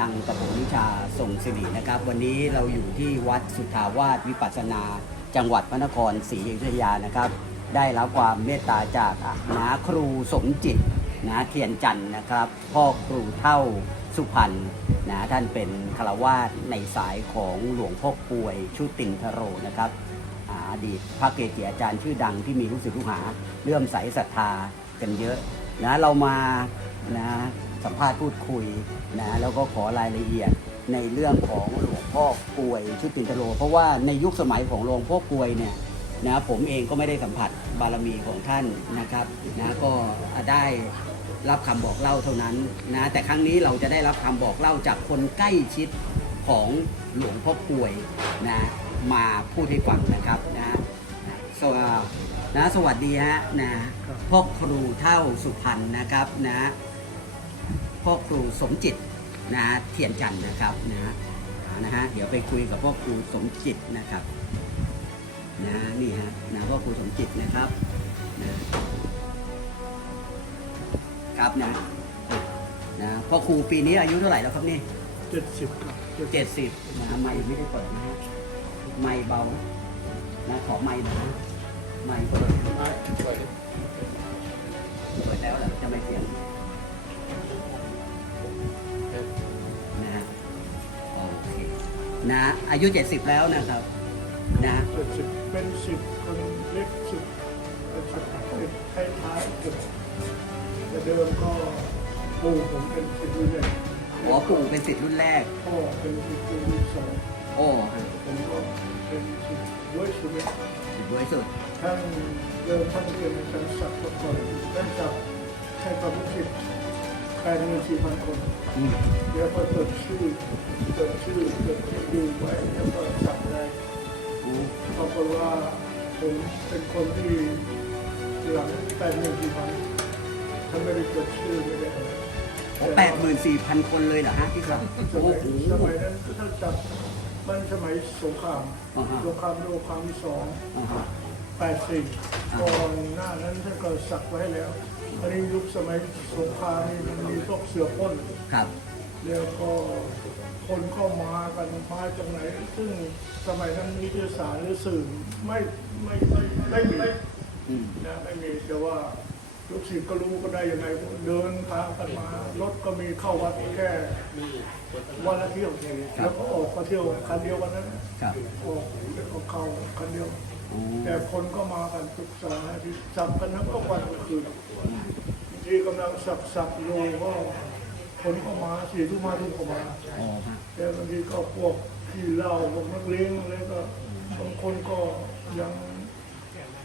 ดังกับผมวิชาส่งสิรินะครับ วันนี้เราอยู่ที่วัดสุทธาวาสวิปัสนา จังหวัดพระนครศรีอยุธยานะครับ ได้รับความเมตตาจากนาครูสมจิตนะเทียนจันทร์นะครับ พ่อครูเท่าสุพรรณนะท่านเป็นคาวาสในสายของหลวงพ่อป่วยชุตินทโรนะครับอ่าอดีตพระเกจิอาจารย์ชื่อดังที่มีลูกศิษย์ลูกหาเลื่อมใสศรัทธากันเยอะนะเรามานะ สัมภาษณ์พูดคุยนะแล้วก็ขอรายละเอียดในเรื่องของหลวงพ่อกลวยชุตินทโร เพราะว่าในยุคสมัยของหลวงพ่อกลวยเนี่ยนะผมเองก็ไม่ได้สัมผัสบารมีของท่านนะครับนะก็ได้รับคำบอกเล่าเท่านั้นนะแต่ครั้งนี้เราจะได้รับคำบอกเล่าจากคนใกล้ชิดของหลวงพ่อกลวยนะมาพูดให้ฟังนะครับนะสวนะสวัสดีฮะนะพ่อครูเท่าสุพรรณนะครับนะ พ่อครูสมจิตนะเทียนจันทร์นะครับนะนะฮะเดี๋ยวไปคุยกับพ่อครูสมจิตนะครับนะนี่ฮะนะพ่อครูสมจิตนะครับนะครับนะนะพ่อครูปีนี้อายุเท่าไหร่แล้วครับนี่เจ็ดสิบครับเจ็ดสิบนะไม่ไม่ได้เปิดนะฮะไม่เบานะขอไม่หนะไม่เปิดเปิดแล้วเหรอจะไม่เสียง นะอายุเจ็ดสิบแล้วนะครับนะเจ็ดสิบเป็นสิบคนเล็กสุดเป็นสุดเป็นท้ายๆเกือบแต่เดิมก็ปู่ผมเป็นสิบรุ่นแรกหัวปู่เป็นสิทธิ์รุ่นแรก พ่อเป็นสิบรุ่นสองโอ้ผมก็เป็นสิบด้วยสุดสิทธิ์รวยสุดท่านเดิมท่านเป็นอาจารย์ศักดิ์ก่อนท่านจับให้ความรู้สึก แปดหมื่นสี่พันคนอืมเดี๋ยวก็จดชื่อจดชื่อจดชื่อดูไว้แล้วก็จับได้อู้ปรากฏว่าผมเป็นคนที่หลังแปดหมื่นสี่พันท่านไม่ได้จดชื่อไม่ได้อะไรโอ้แปดหมื่นสี่พันคนเลยเหรอฮะที่ครับสโอ้มัยโหสมัยนั้นท่านจับมันสมัยสงครามอ่าฮะสงครามโลกครั้งที่สองอ่าฮะ แปดสิบก่อนหน้านั้นท่านก็สักไว้แล้วอันนี้ยุคสมัยสงครามนี่มันมีพวกเสือพ่นครับ แล้วก็คนเข้ามากันมาจากไหน ซึ่งสมัยนั้นวิทยาศาสตร์หรือสื่อไม่ไม่ไม่ไม่มีอืมนะไม่มีแต่ว่าลูกศิษย์ก็รู้ก็ได้ยังไงเดินทางกันมารถก็มีเข้าวัดแค่วันละเที่ยวแล้วก็ออกก็เที่ยวคันเดียววันนั้นครับออกแล้วก็เข้าคันเดียวโอ้ แต่คนก็มากันทุกสาที่สับกันทั้งก็วันทั้งคืนบางทีกำลังสับสับโลก็คนก็มาสี่ทุ่มมาทุ่มก็มาโอ้ฮะแต่บางทีก็พวกที่เหล้าพวกนักเลงอะไรก็บางคนก็ยัง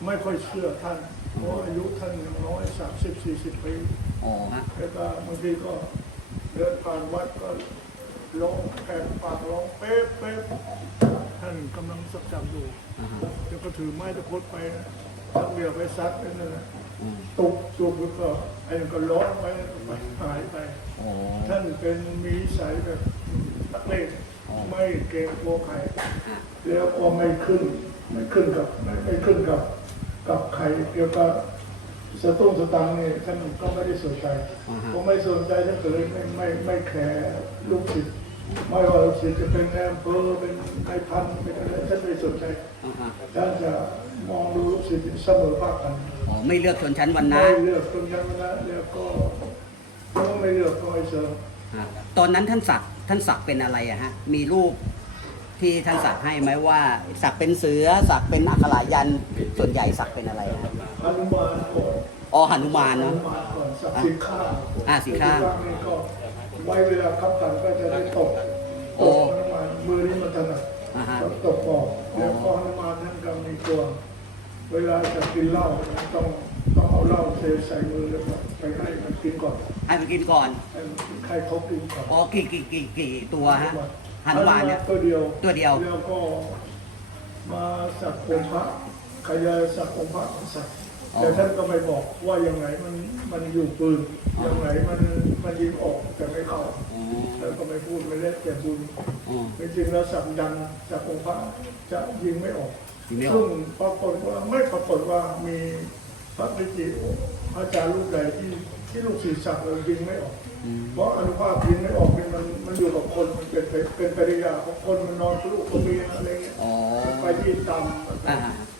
ไม่ค่อยเชื่อท่านเพราะอายุท่านยังน้อยสามสิบสี่สิบปีโอ้ฮะแล้วก็บางทีก็เดินผ่านวัดก็ร้องแกงปากร้องเป๊ะเป๊ะ ท่านกำลังสักจำอยู่อ่าฮะแล้วก็ถือไม้ตะพดไปทักเดียวไปซัดนั่นนะอืมตุกตุกแล้วก็ไอ้นั่นก็ร้องไปหายไปโอ้ท่านเป็นมีนิสัยแบบนักเลงไม่เกรงกลัวใครอะแล้วก็ไม่ขึ้นไม่ขึ้นกับไม่ไม่ขึ้นกับกับใครเกี่ยวกับสตุ้งสตังค์เนี่ยท่านก็ไม่ได้สนใจอ่าฮะผมไม่สนใจท่านก็เลยไม่ไม่ไม่แคร์ลูกศิษย์ ไม่ว่าลูกศิษย์จะเป็นแอมเภอเป็นนายพันเป็นอะไรท่านไม่สนใจอ่าฮะท่านจะมองดูลูกศิษย์เสมอภาคกันอ๋อไม่เลือกชนชั้นวรรณะไม่เลือกคนยังนะแล้วก็ก็ไม่เลือกก็ไม่เสริมฮะตอนนั้นท่านสักท่านสักเป็นอะไรอะฮะมีรูปที่ท่านสักให้ไหมว่า สักเป็นเสือสักเป็นอักขรายันต์ส่วนใหญ่สักเป็นอะไรอะฮะอนุบาลก่อนอ๋อหนุมานอเนาะ นุบาลก่อนสักสิข้าอ่าสีข้างนี่ก็ ไว้เวลาคับกันก็จะได้ตกโอ้ตกอนุบาลมือนี่มันถนัดอ่าฮะก็ตกบอกแล้วก็อนุบาลท่านก็มีตัว เวลาจะกินเหล้าต้องต้องเอาเหล้าเทใส่มือแล้วก็ไปให้มันกินก่อนให้มันกินก่อนให้ใครเขากินก่อนอ๋อกี่กี่กี่กี่ตัวฮะหนุมานเนี่ย ตัวเดียวตัวเดียว แล้วก็มาสักองค์พระใครจะสักองค์พระสักอ๋อ แต่ท่านก็ไม่บอกว่ายังไงมันมันอยู่ปืนอ๋อยังไงมันมันยิงออกแต่ไม่เข้าอ๋อแล้วก็ไม่พูดไม่เล่นแต่บุญอ๋อจริงๆแล้วสักดังสักองค์พระจะยิงไม่ออกยิงไม่ออกซึ่งปรากฏว่าไม่ปรากฏว่ามีพระวิจิอาจารย์รูปใดที่ที่ลูกศิษย์สักเรายิงไม่ออกอืมเพราะอนุภาพยิงไม่ออกเนี่ยมันมันอยู่กับคนมันเป็นไปเป็นปริยาของคนมันนอนกับลูกกับเมียอะไรเงี้ยอ๋อไปที่ต่อ่าฮะอ่าำ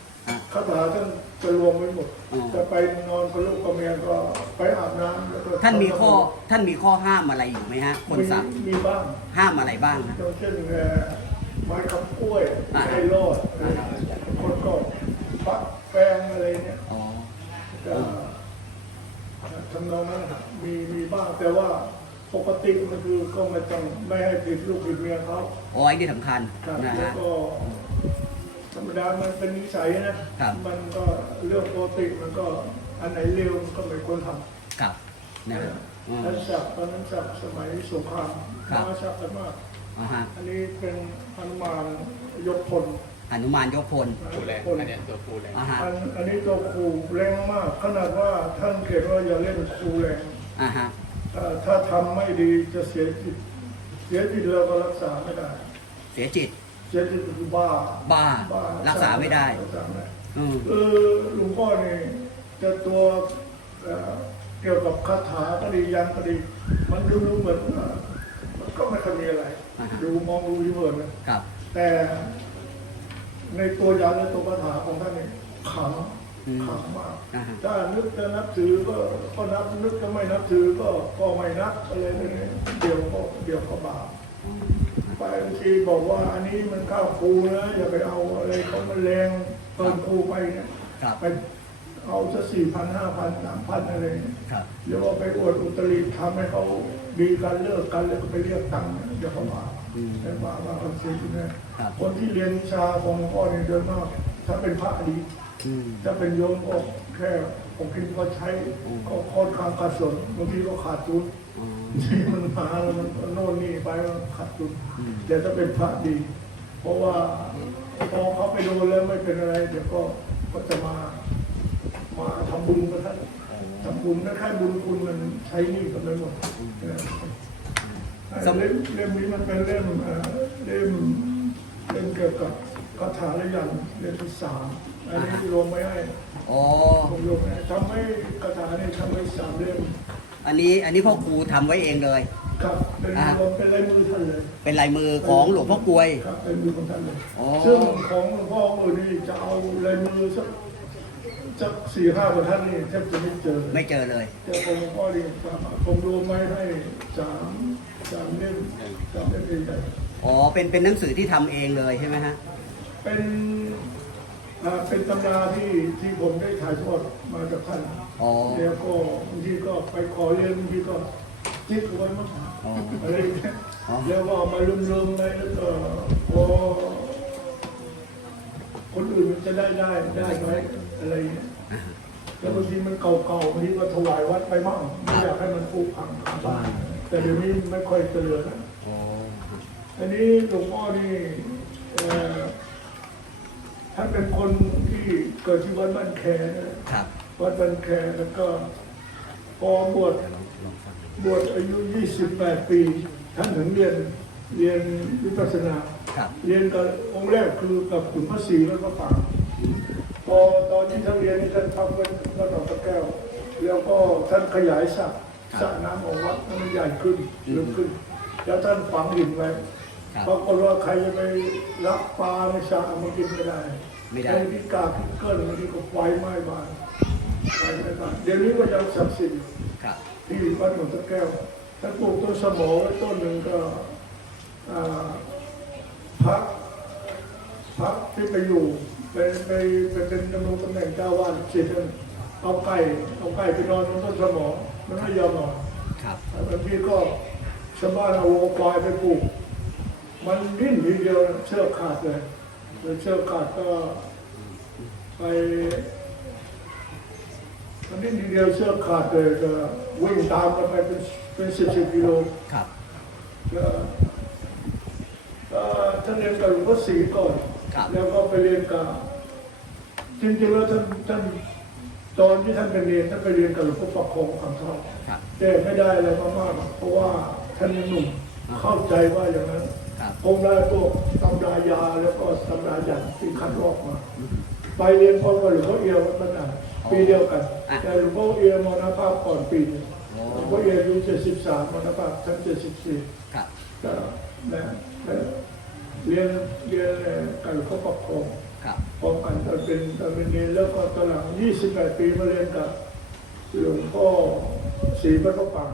คาถาท่านจะรวมไว้หมดอ๋อจะไปนอนกับลูกกับเมียก็ไปอาบน้ำแล้วก็ท่านมีข้อท่านมีข้อห้ามอะไรอยู่ไหมฮะ คนสักมีมีบ้าง ห้ามอะไรบ้างฮะเช่นเอ่อไม้คำกล้วยอ่า ไอ้รอดอะไรคนก็ปักแปลงอะไรเนี่ยอ๋อก็ทำนองนั้นนะครับมีมีบ้างแต่ว่าปกติมันคือก็ไม่ต้องไม่ให้ผิดลูกผิดเมียเขาอ๋อไอ้นี่สำคัญครับนะแล้วฮะ ก็ ธรรมดามันเป็นนิสัยนะ ครับ มันก็เรื่องปกติมันก็อันไหนเร็วมันก็ไม่ควรทำครับนะฮะอืมนั้นสับตอนนั้นสับสมัยสงครามครับ มาสับกันมาก อ่าฮะอันนี้เป็นฮนุมานยกพลหนุมานยกพลปูแรงพลอันเนี้ยตัวปูแรงอ่าฮะอันอันนี้ตัวครูแรงมาก ขนาดว่าท่านเขียนว่าอย่าเล่นครูแรง อ่าฮะเอ่อถ้าทำไม่ดีจะเสียจิต เสียจิตเราก็รักษาไม่ได้ เสียจิต เสียจิตคือบ้าบ้ารักษาไม่ได้รักษาไม่ได้อืมคือหลวงพ่อนี่จะตัวเอ่อเกี่ยวกับคาถาก็ดียันก็ดีมันดูเหมือนว่ามันก็ไม่ค่อยมีอะไร ดูมองดูเวิร์นนะครับ แต่ในตัวยันและตัวคาถาของท่านนี่ขลังอืมขลังมากอ่าฮะ ถ้านึกจะนับถือก็ก็นับนึกจะไม่นับถือก็ก็ไม่นับอะไรแบบนี้เดี๋ยวก็เดี๋ยวก็บาป ไปบางทีบอกว่าอันนี้มันข้าวครูนะอย่าไปเอาอะไรเขามันแรงเกินครูไปเนี่ยครับ ไปเอาจะสี่พันห้าพันสามพันอะไรเนี่ยครับหรือว่าไปอวดอุตริทำให้เขาดีกันเลิกกันแล้วก็ไปเรียกตังค์เนี่ยเดี๋ยวเขาบาปอืมเป็นบาปมากคนเสียชีวิตนะครับ คนที่เรียนวิชาของหลวงพ่อเนี่ยเดินมาก ถ้าเป็นพระดีอืม ถ้าเป็นโยมก็แค่ผมคิดก็ใช้ก็ค่อนข้างขาดส่วนบางทีก็ขาดทุนอ๋อที่ มันมาแล้วมันโน่นนี่ไปมันขาดทุนอืมแต่ถ้าเป็นพระดี เพราะว่าพอเขาไปดูแล้วไม่เป็นอะไร เดี๋ยวก็ก็จะมา มาทำบุญกับท่านทำบุญนะแค่บุญคุณมันใช้หนี่กันไปหมดเล่มเล่มนี้มันเป็นเล่มเอ่อเล่มเล่มเกี่ยวกับคาถาและยันเล่มที่สามอันนี้ที่รวมไว้ให้อ๋อผมยกให้ทำให้คาถาเนี่ยทำให้สามเล่ม อันนี้อันนี้พ่อครูทำไว้เองเลย ครับเป็นรวมเป็นลายมือท่านเลยเป็นลายมือของหลวงพ่อกลวย ครับเป็นมือของท่านเลยอ๋อ ซึ่งของหลวงพ่อองค์อื่นนี่จะเอาลายมือสักสักสี่ห้าบรรทัดนี่แทบจะไม่เจอไม่เจอเลยแต่ของหลวงพ่อนี่ผมรวมไว้ให้สามสามเล่มสามเล่มใหญ่อ๋อ เป็นเป็นหนังสือที่ทำเองเลยใช่ไหมฮะๆเป็นอ่าเป็นตำราที่ที่ผมได้ถ่ายทอดมาจากท่าน อ๋อแล้วก็บางทีก็ไปขอเรียนบางทีก็จิกเอาไว้มั้งอ๋ออะไรอย่างเงี้ยอ๋อแล้วก็เอามาลืมๆไปแล้วก็พอคนอื่นมันจะได้ได้ได้ไหมอะไรอย่างเงี้ยแล้วบางทีมันเก่าๆบางทีก็ถวายวัดไปมั่งไม่อยากให้มันผุพังขาบ้านแต่เดี๋ยวนี้ไม่ค่อยเจริญนะอ๋ออันนี้หลวงพ่อนี่เอ่อท่านเป็นคนที่เกิดที่วัดบ้านแคนะครับ วัดบ้านแคแล้วก็พอบวชบวชอายุ 28 ปี ท่านถึงเรียนเรียนวิปัสสนา ครับ เรียนกับองค์แรกคือกับขุนพระศรีแล้วก็ป่าพอตอนที่ท่านเรียนนี่ท่านพักไว้วัดหนองตะแก้ว แล้วก็ท่านขยายสระสระน้ำของวัดให้มันใหญ่ขึ้นลึกขึ้น แล้วท่านฝังหินไว้ครับปรากฏว่าใครจะไปรักปลาในสระมันกินไม่ได้ไม่ได้ใครพิการพิเกิลบางทีก็ไฟไหม้บ้านไฟไหม้บ้าน เดี๋ยวนี้ก็ยังศักดิ์สิทธิ์อยู่ครับที่วัดหลวงตะแก้วถ้าปลูกต้นสมอไว้ต้นหนึ่งก็อ่าพักพักที่ไปอยู่ไปไปไปเป็นดำรงตำแหน่งเจ้าวาดเสร็จแล้วเอาไก่เอาไก่ไปนอนบนต้นสมอมันไม่ยอมนอนครับบางทีก็ชาวบ้านเอาวัวควายไปปลูก มันดิ้นทีเดียวเชือกขาดเลยแล้วเชือกขาดก็ไป มันดิ้นทีเดียวเชือกขาดเลยก็วิ่งตามกันไปเป็นเป็นสิบสิบกิโลครับก็ก็ท่านเรียนกับหลวงพ่อศรีก่อน ครับ แล้วก็ไปเรียนกับจริงๆแล้วท่านท่านตอนที่ท่านไปเรียนท่านไปเรียนกับหลวงพ่อประคองคำทองครับ แต่ไม่ได้อะไรมากๆเพราะว่าท่านยังหนุ่มเข้าใจว่าอย่างนั้นครับ คงได้พวกตำรายาแล้วก็ตำรายันที่คัดลอกมา ไปเรียนพร้อมกับหลวงพ่อเอียววัดบ้านนา ปีเดียวกันแต่หลวงพ่อเอียวมรณภาพก่อนปีหนึงหลวงพ่อเอียวอายุ73มรณภาพท่าน74ครับ ก็รียนเรียนเอ่อการเขาประคองครับ พร้อมกันตอนเป็นตอนเป็นเรียนแล้วก็ตอนหลัง28 ปีมาเรียนกับหลวงพ่อศรีพระกปังค